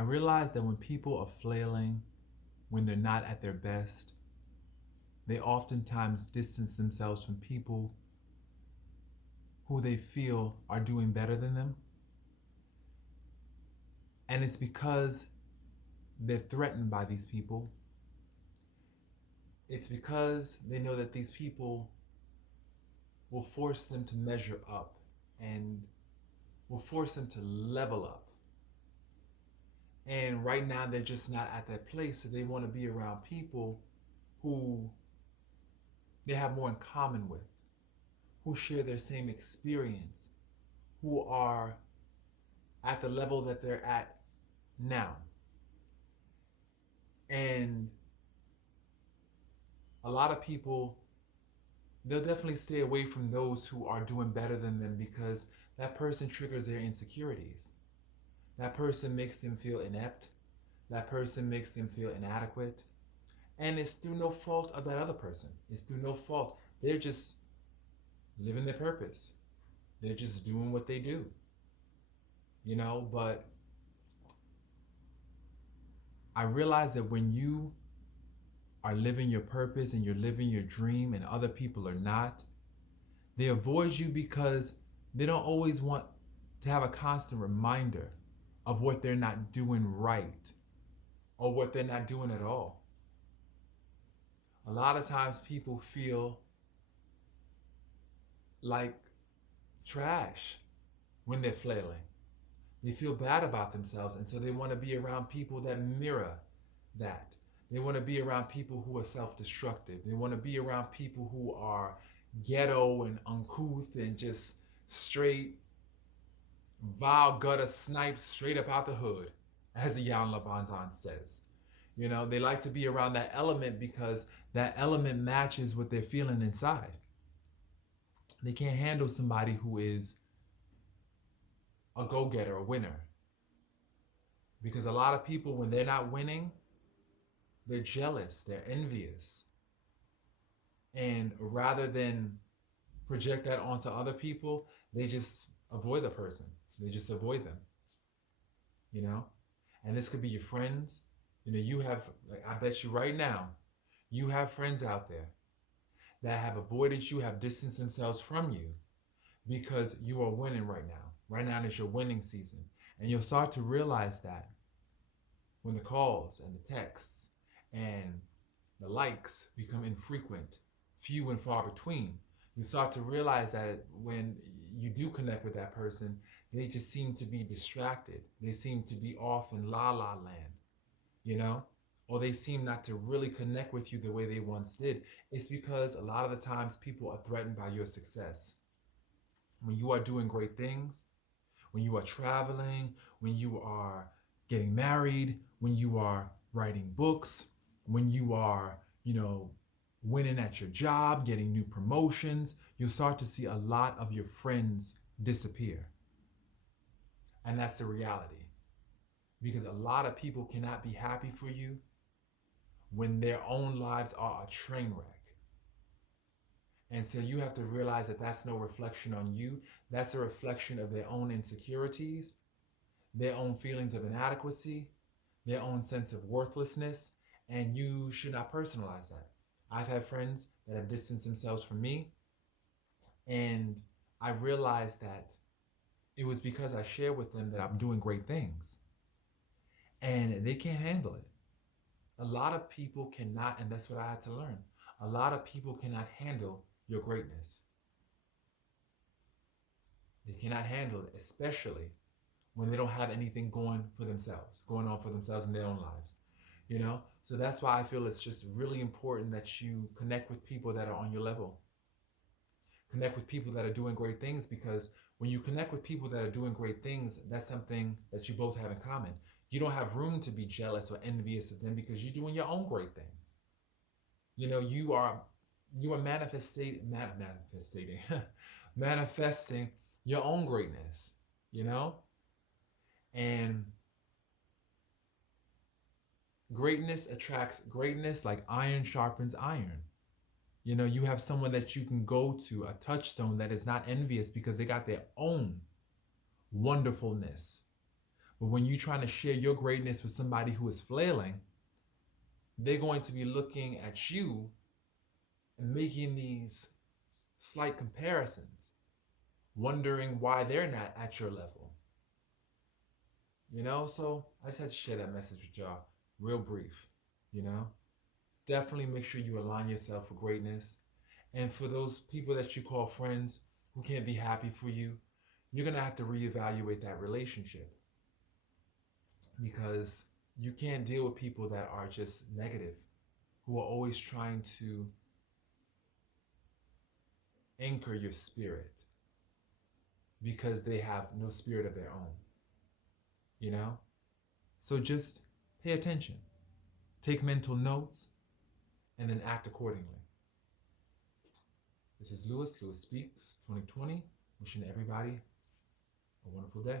I realize that when people are flailing, when they're not at their best, they oftentimes distance themselves from people who they feel are doing better than them. And it's because they're threatened by these people. It's because they know that these people will force them to measure up and will force them to level up. And right now, they're just not at that place. So they want to be around people who they have more in common with, who share their same experience, who are at the level that they're at now. And a lot of people, they'll definitely stay away from those who are doing better than them because that person triggers their insecurities. That person makes them feel inept. That person makes them feel inadequate. And it's through no fault of that other person. It's through no fault. They're just living their purpose. They're just doing what they do. But I realize that when you are living your purpose and you're living your dream and other people are not, they avoid you because they don't always want to have a constant reminder of what they're not doing right or what they're not doing at all. A lot of times people feel like trash when they're flailing. They feel bad about themselves, and so they want to be around people that mirror that. They want to be around people who are self-destructive. They want to be around people who are ghetto and uncouth and just straight vile gutter snipes straight up out the hood, as Jan Levanzan says. They like to be around that element because that element matches what they're feeling inside. They can't handle somebody who is a go-getter, a winner. Because a lot of people, when they're not winning, they're jealous, they're envious. And rather than project that onto other people, they just avoid the person. They just avoid them. And this could be your friends. You have, like, I bet you right now, you have friends out there that have avoided you, have distanced themselves from you because you are winning right now. Right now is your winning season. And you'll start to realize that when the calls and the texts and the likes become infrequent, few and far between, you start to realize that when you do connect with that person, they just seem to be distracted. They seem to be off in la la land, or they seem not to really connect with you the way they once did. It's because a lot of the times people are threatened by your success. When you are doing great things, when you are traveling, when you are getting married, when you are writing books, when you are, winning at your job, getting new promotions, you'll start to see a lot of your friends disappear. And that's the reality. Because a lot of people cannot be happy for you when their own lives are a train wreck. And so you have to realize that that's no reflection on you. That's a reflection of their own insecurities, their own feelings of inadequacy, their own sense of worthlessness, and you should not personalize that. I've had friends that have distanced themselves from me, and I realized that it was because I shared with them that I'm doing great things, and they can't handle it. A lot of people cannot, and that's what I had to learn. A lot of people cannot handle your greatness. They cannot handle it, especially when they don't have anything going on for themselves in their own lives. So that's why I feel it's just really important that you connect with people that are on your level. Connect with people that are doing great things, because when you connect with people that are doing great things, that's something that you both have in common. You don't have room to be jealous or envious of them because you're doing your own great thing. You are manifesting manifesting your own greatness, and greatness attracts greatness like iron sharpens iron. You have someone that you can go to, a touchstone that is not envious because they got their own wonderfulness. But when you're trying to share your greatness with somebody who is flailing, they're going to be looking at you and making these slight comparisons, wondering why they're not at your level. You know, so I just had to share that message with y'all, real brief. You know, definitely make sure you align yourself for greatness. And for those people that you call friends who can't be happy for you, you're going to have to reevaluate that relationship, because you can't deal with people that are just negative, who are always trying to anchor your spirit because they have no spirit of their own, you know? So just pay attention, take mental notes, and then act accordingly. This is Lewis Speaks 2020, wishing everybody a wonderful day.